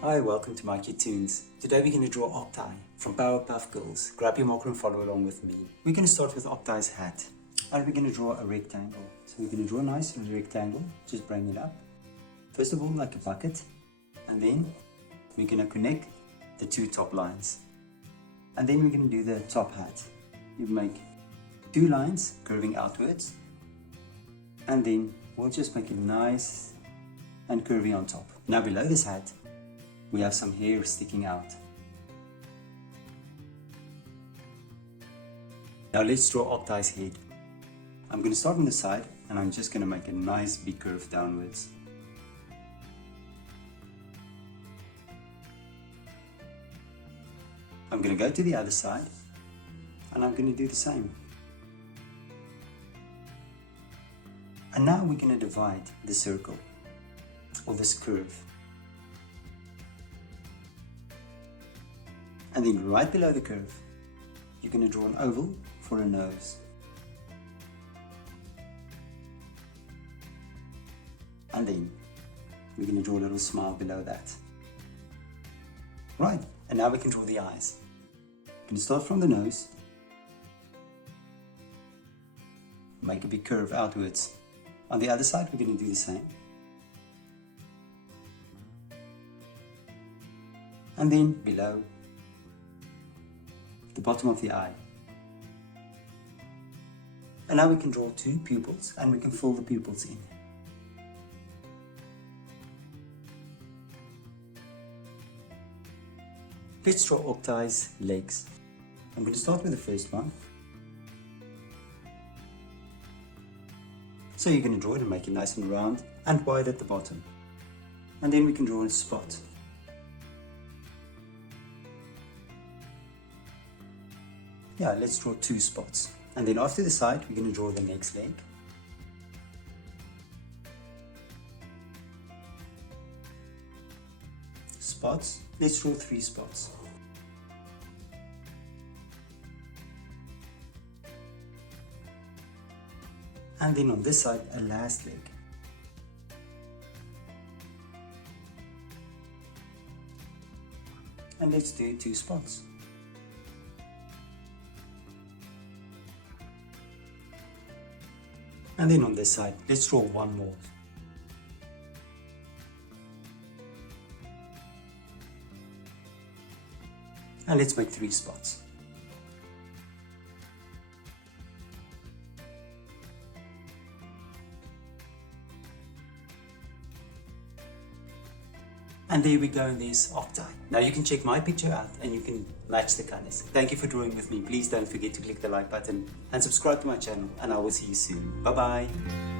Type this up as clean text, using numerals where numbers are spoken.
Hi, welcome to mycutetoons. Today we're going to draw Octi from Powerpuff Girls. Grab your marker and follow along with me. We're going to start with Octi's hat. And we're going to draw a rectangle. So we're going to draw a nice rectangle, just bring it up. First of all, like a bucket. And then we're going to connect the two top lines. And then we're going to do the top hat. You make two lines curving outwards. And then we'll just make it nice and curvy on top. Now below this hat, we have some hair sticking out. Now let's draw Octi's head. I'm going to start on the side and I'm just going to make a nice big curve downwards. I'm going to go to the other side and I'm going to do the same. And now we're going to divide the circle or this curve. And then right below the curve, you're going to draw an oval for a nose. And then we're going to draw a little smile below that. Right, and now we can draw the eyes. We're going to start from the nose. Make a big curve outwards. On the other side, we're going to do the same. And then below, the bottom of the eye. And now we can draw two pupils and we can fill the pupils in. Let's draw Octi's legs. I'm going to start with the first one. So you're going to draw it and make it nice and round and wide at the bottom. And then we can draw a spot. Yeah, let's draw two spots. And then after the side, we're going to draw the next leg. Spots. Let's draw three spots. And then on this side, a last leg. And let's do two spots. And then on this side, let's draw one more. And let's make three spots. And there we go, and there's Octi. Now you can check my picture out and you can match the colors. Thank you for drawing with me. Please don't forget to click the like button and subscribe to my channel, and I will see you soon. Bye bye.